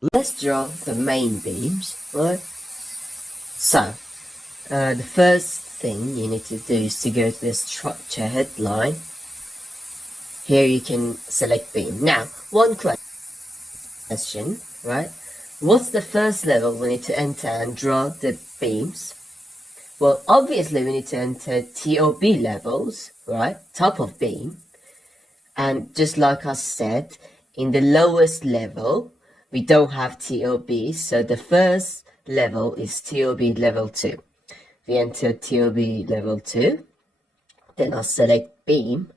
let's draw the main beams, right? So, the first thing you need to do is to go to the structure headline. Here you can select beam. Now, one question, right? What's the first level we need to enter and draw the beams? Well, obviously we need to enter TOB levels, right? Top of beam. And just like I said, in the lowest level, we don't have TOB. So the first level is TOB level 2. We enter TOB level 2. Then I'll select beam.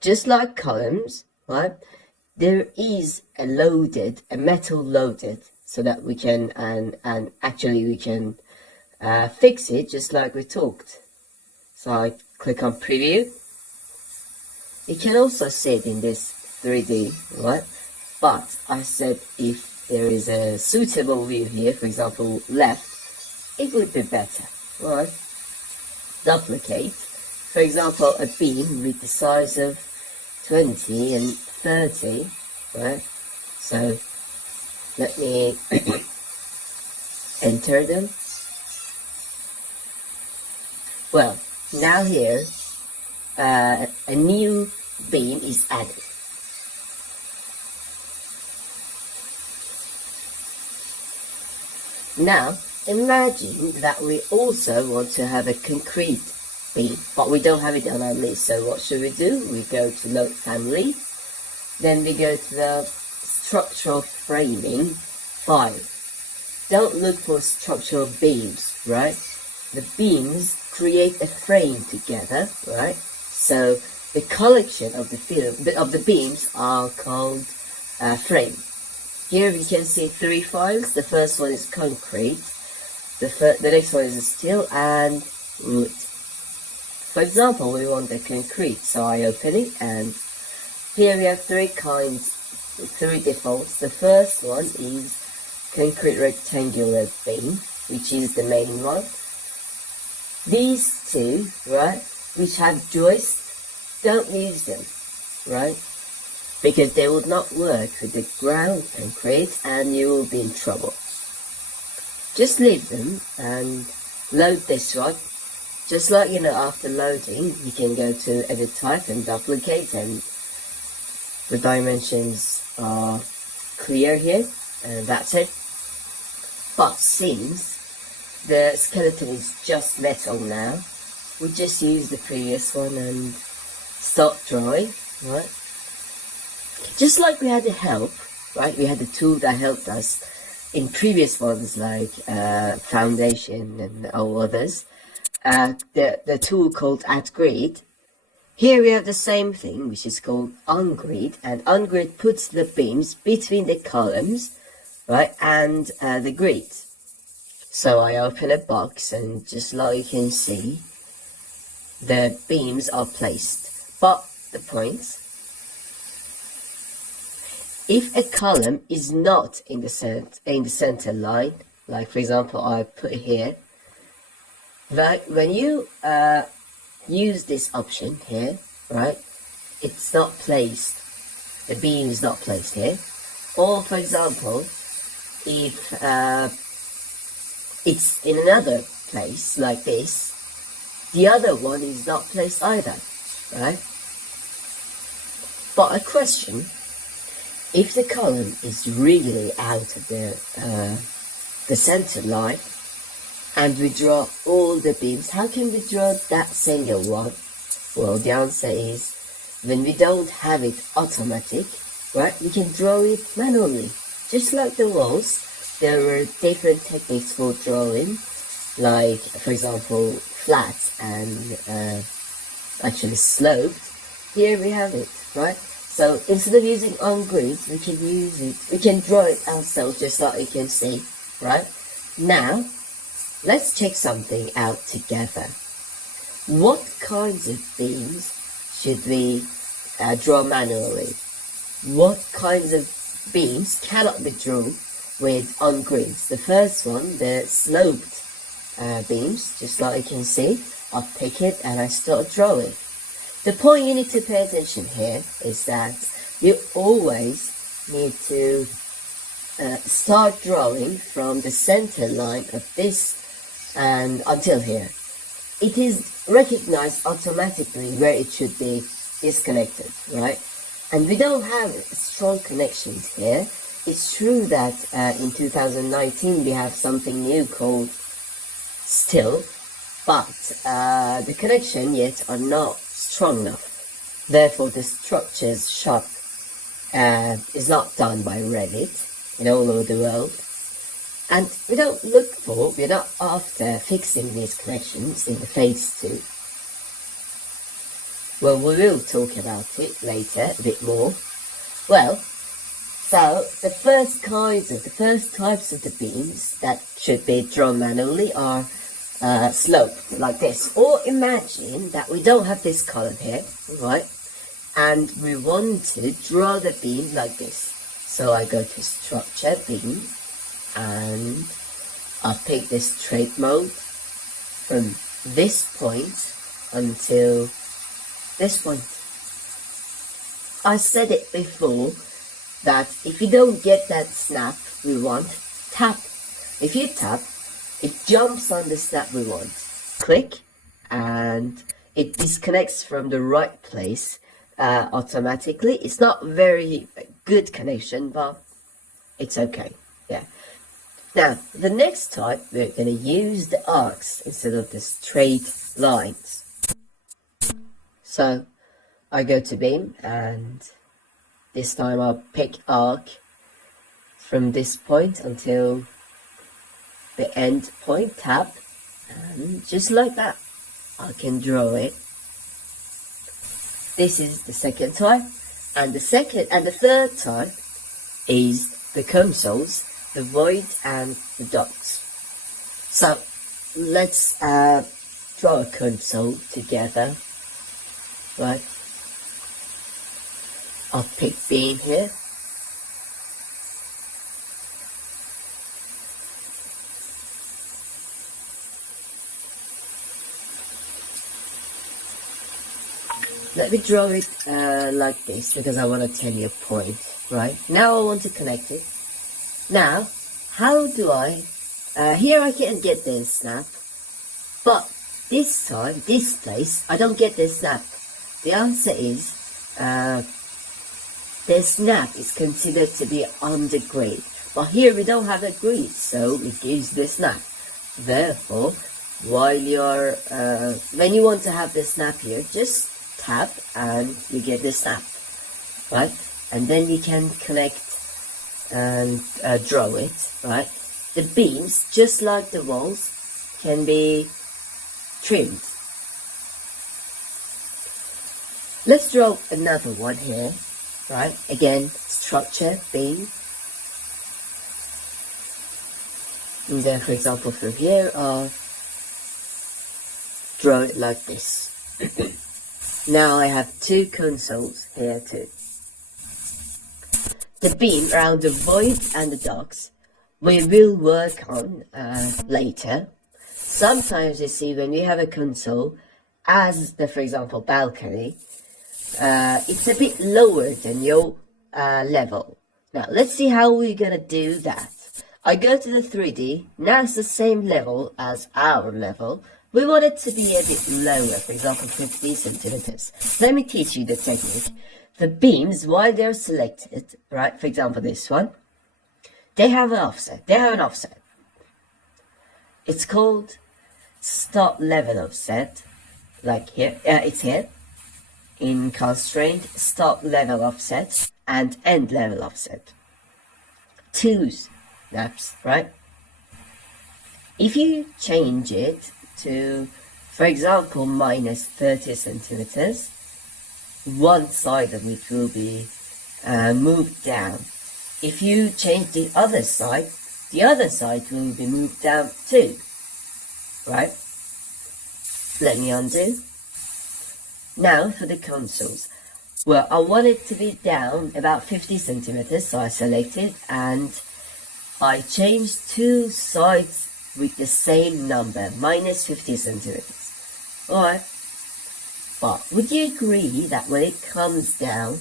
Just like columns, right? There is a metal loaded, so that we can, and actually we can fix it just like we talked. So I click on preview. You can also see it in this 3D, right? But I said if there is a suitable view here, for example, left, it would be better, right? Duplicate. For example, a beam with the size of 20 and 30, right? So let me enter them. Well, now here a new beam is added. Now imagine that we also want to have a concrete beam, but we don't have it on our list. So what should we do? We go to load family, then we go to the structural framing file. Don't look for structural beams, right? The beams create a frame together, right? So the collection of the beams are called frame. Here we can see 3 files. The first one is concrete, the next one is steel and wood. For example, we want the concrete, so I open it, and here we have 3 defaults. The first one is concrete rectangular beam, which is the main one. These 2, right, which have joists, don't use them, right? Because they would not work with the ground concrete and you will be in trouble. Just leave them and load this one. Just like, after loading, you can go to edit type and duplicate, and the dimensions are clear here, and that's it. But since the skeleton is just metal now, we just use the previous one and start drawing, right? Just like we had the help, right? We had the tool that helped us in previous ones like foundation and all others. The tool called add grid. Here we have the same thing, which is called ungrid, and ungrid puts the beams between the columns, right, and the grid. So I open a box, and just like you can see, the beams are placed. But the point, if a column is not in the center line, like for example I put here, right, when you use this option here, right, it's not placed, the beam is not placed here. Or for example, if it's in another place like this, the other one is not placed either, right? But a question, if the column is really out of the center line, and we draw all the beams, how can we draw that single one? Well, the answer is, when we don't have it automatic, right, we can draw it manually. Just like the walls, there were different techniques for drawing, like, for example, flat and actually sloped. Here we have it, right? So instead of using on grid, we can draw it ourselves, just like you can see, right? Now, let's check something out together. What kinds of beams should we draw manually? What kinds of beams cannot be drawn with on grids? The first one, the sloped beams, just like you can see, I pick it and I start drawing. The point you need to pay attention here is that you always need to start drawing from the center line of this and until here. It is recognized automatically where it should be disconnected, right? And we don't have strong connections here. It's true that in 2019 we have something new called still, but the connection yet are not strong enough. Therefore, the structure's shop is not done by Revit in all over the world. And we're not after fixing these connections in the phase 2. Well, we will talk about it later a bit more. Well, so the first types of the beams that should be drawn manually are sloped like this. Or imagine that we don't have this column here, right? And we want to draw the beam like this. So I go to structure, beam, and I'll pick this straight mode from this point until this point. I said it before that if you don't get that snap we want, tap. If you tap, it jumps on the snap we want. Click, and it disconnects from the right place automatically. It's not very good connection, but it's okay. Yeah. Now, the next type, we're going to use the arcs instead of the straight lines. So, I go to beam, and this time I'll pick arc from this point until the end point, tap, and just like that, I can draw it. This is the second type, and the third type is the consoles, the void and the dots. So let's draw a console together, right? I'll pick beam here. Let me draw it like this because I want to tell you a point, right? Now I want to connect it. Now, how do I, here I can get this snap, but this time, this place, I don't get this snap. The answer is, the snap is considered to be on the grid, but here we don't have a grid, so it gives the snap. Therefore, while you're, when you want to have the snap here, just tap and you get the snap, right? And then you can connect and draw it, right? The beams, just like the walls, can be trimmed. Let's draw another one here, right? Again, structure, beam. And then, for example, from here, I'll draw it like this. Now I have two consoles here too. The beam around the void and the dots we will work on later. Sometimes you see when you have a console as the, for example, balcony, it's a bit lower than your level. Now let's see how we're gonna do that. I go to the 3D, now it's the same level as our level. We want it to be a bit lower, for example 50 centimeters. Let me teach you the technique. The beams, while they're selected, right, for example this one, they have an offset. It's called start level offset, like here, it's here, in constraint, start level offset, and end level offset. Two snaps, right? If you change it to, for example, minus 30 centimeters, one side of it will be moved down. If you change the other side will be moved down too, right? Let me undo. Now for the consoles. Well, I want it to be down about 50 centimeters, so I selected and I changed two sides with the same number, minus 50 centimeters. Alright. But would you agree that when it comes down,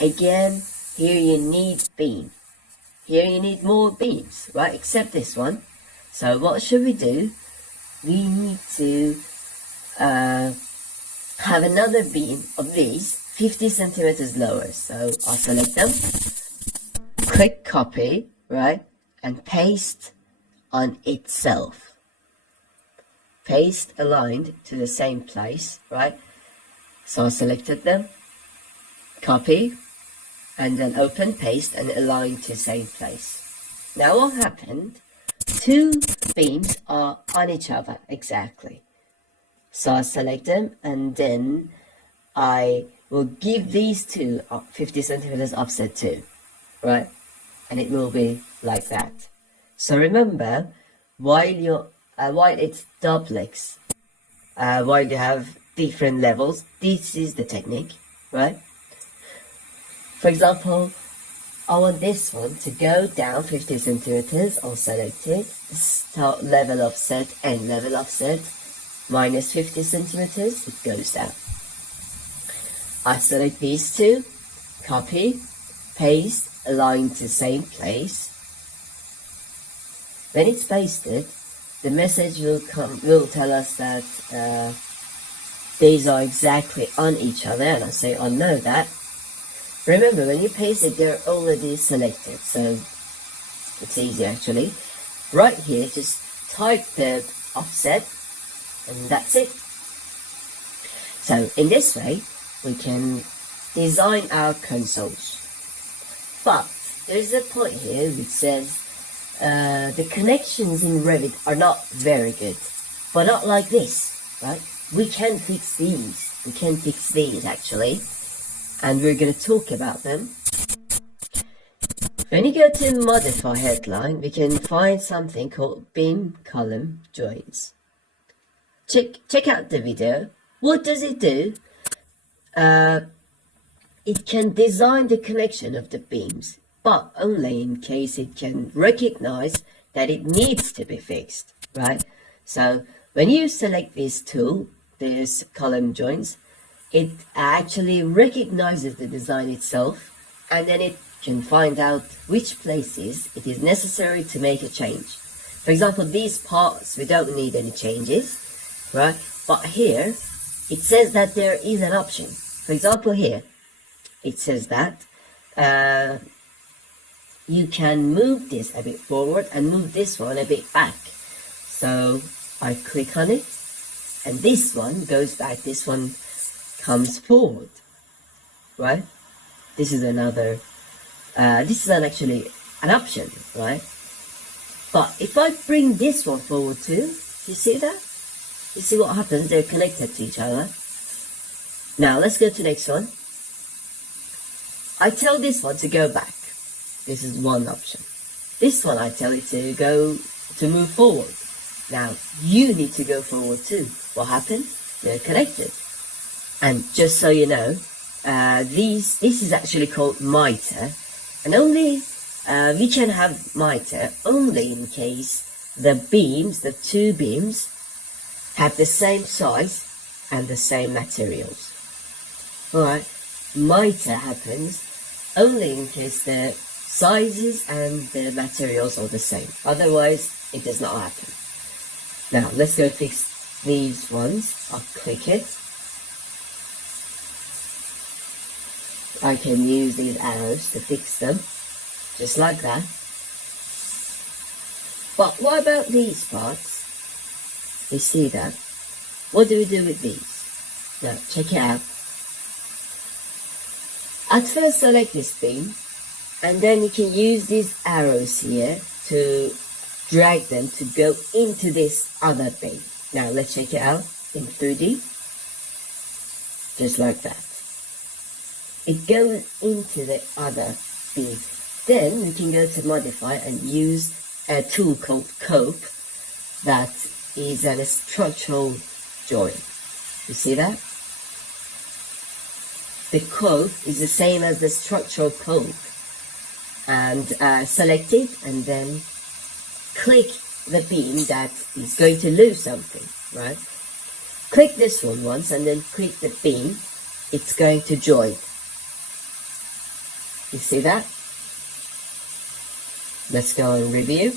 again, here you need beam. here you need more beams, right? Except this one. So what should we do? We need to have another beam of these 50 centimeters lower. So I'll select them, click copy, right? And paste on itself. Paste aligned to the same place, right? So I selected them, copy, and then open, paste, and align to same place. Now what happened? Two beams are on each other exactly. So I select them, and then I will give these two 50 centimeters offset too, right? And it will be like that. So remember, while it's duplex, while you have different levels, this is the technique, right? For example, I want this one to go down 50 centimeters. I'll select it, start level offset and level offset, minus 50 centimeters, it goes down. I select these two, copy, paste, align to same place. When it's pasted, the message will tell us that these are exactly on each other, and I say I know that. Remember, when you paste it, they're already selected, so it's easy actually. Right here, just type the offset, and that's it. So in this way, we can design our consoles. But there's a point here which says the connections in Revit are not very good, but not like this, right? We can fix these. We can fix these actually, and we're going to talk about them. When you go to modify headline, we can find something called beam column joins. Check out the video. What does it do? It can design the connection of the beams, but only in case it can recognize that it needs to be fixed, right? So when you select this tool, this column joins, it actually recognizes the design itself, and then it can find out which places it is necessary to make a change. For example, these parts, we don't need any changes, right? But here, it says that there is an option. For example, here, it says that you can move this a bit forward and move this one a bit back. So I click on it, and this one goes back, this one comes forward, right? This is another, this is actually an option, right? But if I bring this one forward too, you see that? You see what happens? They're connected to each other. Now let's go to the next one. I tell this one to go back. This is one option. This one I tell it to move forward. Now you need to go forward too. What happens? They're connected. And just so you know, this is actually called mitre, and only we can have mitre only in case the beams, the two beams, have the same size and the same materials. Alright, mitre happens only in case the sizes and the materials are the same. Otherwise, it does not happen. Now, let's go fix these ones. I'll click it. I can use these arrows to fix them, just like that. But what about these parts? You see that? What do we do with these? Now, check it out. At first, select this beam, and then you can use these arrows here to drag them to go into this other beam. Now, let's check it out in 3D. Just like that. It goes into the other beam. Then we can go to modify and use a tool called cope that is a structural join. You see that? The cope is the same as the structural cope. And select it, and then click the beam that is going to lose something, right? Click this one once, and then click the beam it's going to join. You see that? Let's go and review.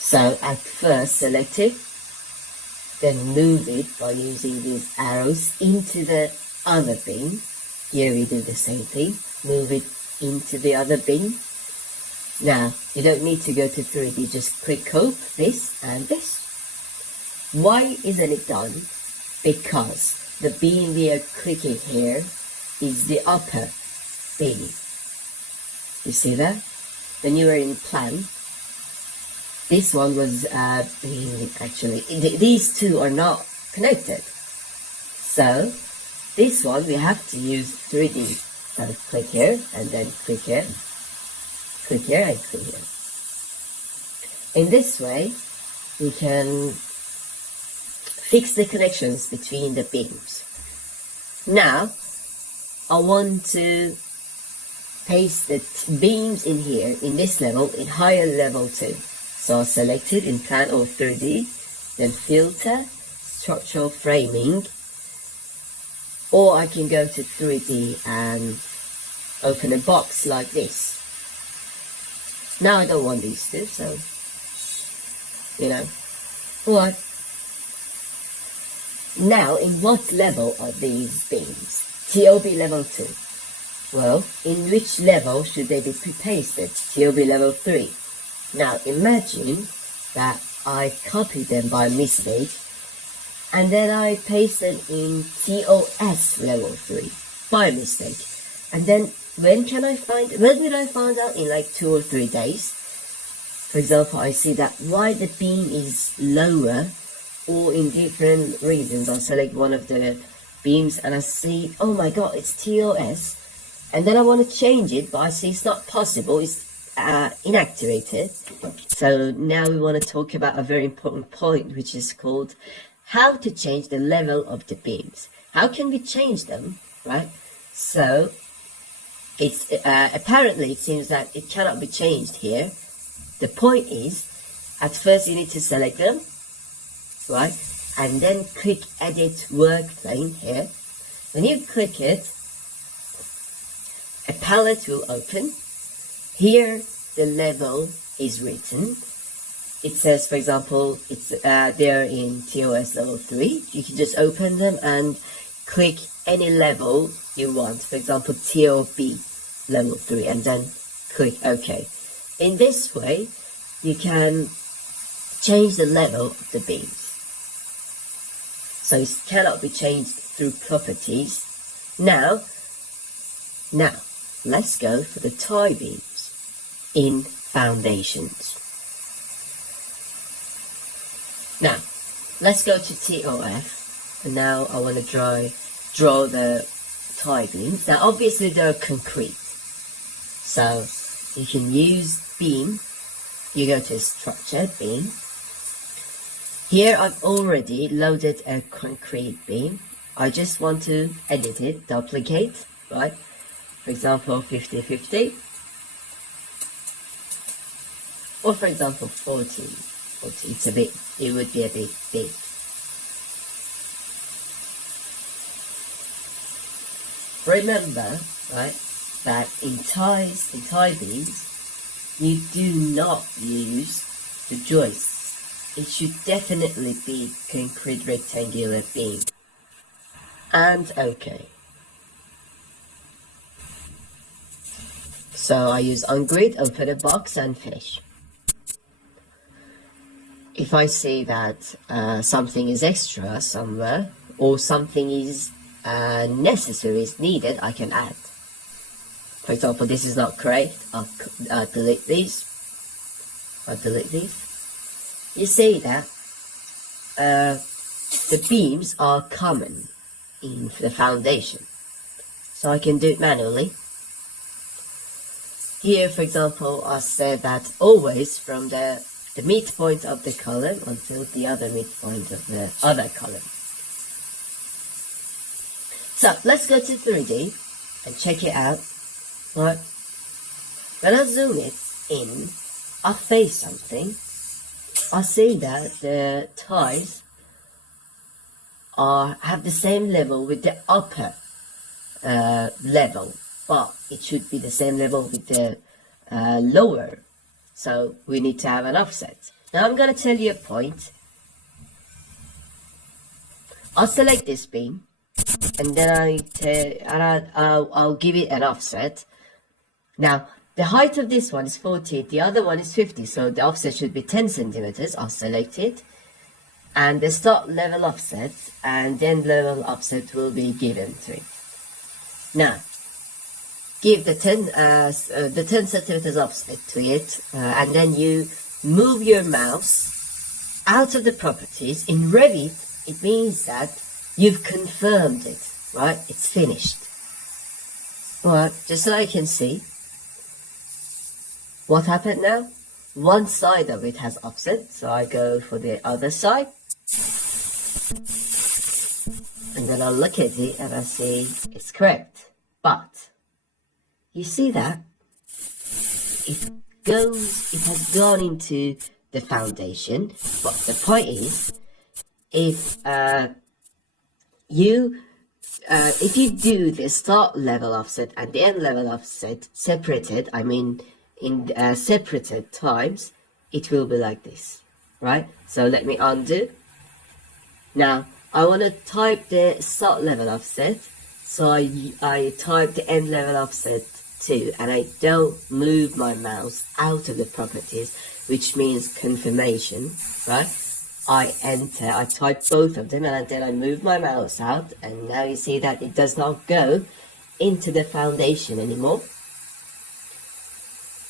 So at first select it, then move it by using these arrows into the other bin. Here we do the same thing, move it into the other bin. Now you don't need to go to 3D, just click cope, this and this. Why isn't it done? Because the bin we are clicking here is the upper bin. You see that? When you were in plan, this one was actually, these two are not connected. So this one we have to use 3D. So click here and then click here, click here and click here. In this way, we can fix the connections between the beams. Now, I want to paste the beams in here, in this level, in higher level too. So I select it in Plan or 3D, then Filter, Structural Framing, or I can go to 3D and open a box like this. Now I don't want these two, so, you know, what? Now, in what level are these beams? TOB level 2. Well, in which level should they be pasted? TOB level 3. Now, imagine that I copied them by mistake, and then I paste them in TOS level 3 by mistake. And then, when will I find out? In like 2 or 3 days. For example, I see that why the beam is lower, or in different reasons. I'll select one of the beams and I see, oh my god, it's TOS, and then I want to change it, but I see it's not possible, it's inactivated. So now we want to talk about a very important point, which is called how to change the level of the beams. How can we change them, right? So it's apparently it seems that it cannot be changed here. The point is, at first you need to select them, right, and then click Edit Work Plane here. When you click it, a palette will open. Here the level is written. It says, for example, it's they're in TOS level 3. You can just open them and click any level you want. For example, TOB level 3, and then click OK. In this way, you can change the level of the beams. So it cannot be changed through properties. Now, let's go for the tie beams in foundations. Now, let's go to TOF, and now I want to draw the tie beams. Now, obviously they're concrete, so you can use beam. You go to Structure, Beam. Here I've already loaded a concrete beam. I just want to edit it, duplicate, right? For example, 50-50. Or for example, 40. It would be a bit big. Remember, right, that in tie beams, you do not use the joists. It should definitely be concrete rectangular beam. And OK. So I use ungrid, open a box and finish. If I see that something is extra somewhere, or something is necessary, is needed, I can add. For example, this is not correct, I'll delete these. You see that the beams are common in the foundation, so I can do it manually. Here, for example, I said that always from the midpoint of the column until the other midpoint of the other column. So let's go to 3D and check it out. Right. When I zoom it in, I face something. I see that the ties have the same level with the upper level, but it should be the same level with the lower. So we need to have an offset. Now I'm going to tell you a point. I'll select this beam, and then I'll give it an offset. Now the height of this one is 40, the other one is 50, so the offset should be 10 centimeters. I'll select it, and the start level offset and then level offset will be given to it. Now give the 10 centimeters offset to it, and then you move your mouse out of the properties. In Revit, it means that you've confirmed it, right? It's finished. Alright, just so I can see what happened now. One side of it has offset, so I go for the other side. And then I'll look at it and I see it's correct. But you see that it has gone into the foundation. But the point is, if you do the start level offset and the end level offset separated, I mean in separated times, it will be like this, right? So let me undo. Now I want to type the start level offset, so I type the end level offset too, and I don't move my mouse out of the properties, which means confirmation, right? I enter, I type both of them, and then I move my mouse out, and now you see that it does not go into the foundation anymore.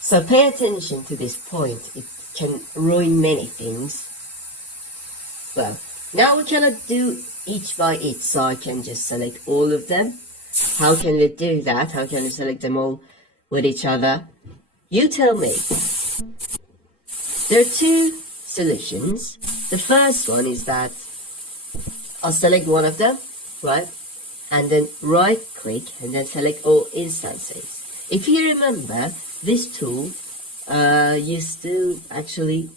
So pay attention to this point, it can ruin many things. Well, now we cannot do each by each, so I can just select all of them. How can we do that? How can we select them all with each other? You tell me. There are two solutions. The first one is that I'll select one of them, right? And then right click and then select all instances. If you remember, this tool used to actually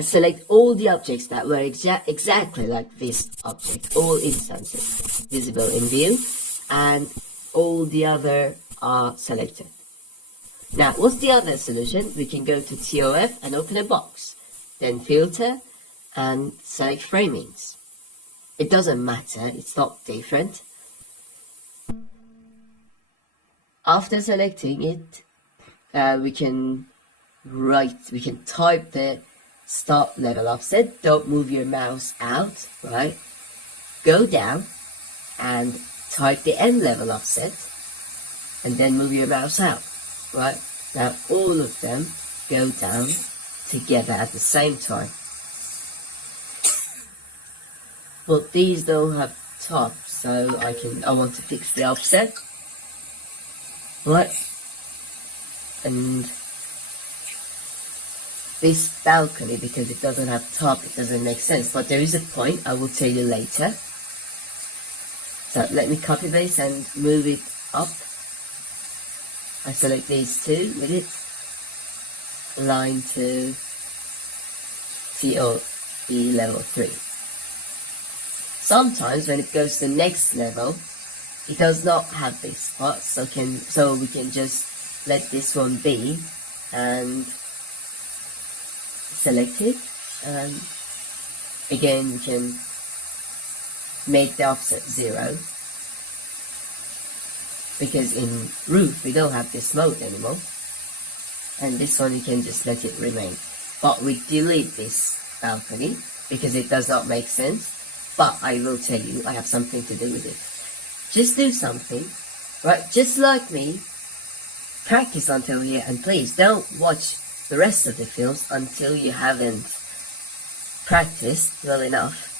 select all the objects that were exactly like this object, all instances visible in view, and all the other are selected. Now, what's the other solution? We can go to TOF and open a box, then filter and select framings. It doesn't matter, it's not different. After selecting it, we can type the start level offset. Don't move your mouse out, right? Go down and type the end level offset, and then move your mouse out, right? Now all of them go down together at the same time. But these don't have top, so I want to fix the offset, right? And this balcony, because it doesn't have top, it doesn't make sense, but there is a point I will tell you later. So let me copy this and move it up. I select these two with it, align to TOE level 3. Sometimes when it goes to the next level, it does not have this spot, so we can just let this one be and select it, and again we can make the offset 0, because in roof we don't have this mode anymore, and this one you can just let it remain. But we delete this balcony because it does not make sense, but I will tell you I have something to do with it. Just do something, right? Just like me, practice until here, and please don't watch the rest of the films until you haven't practiced well enough.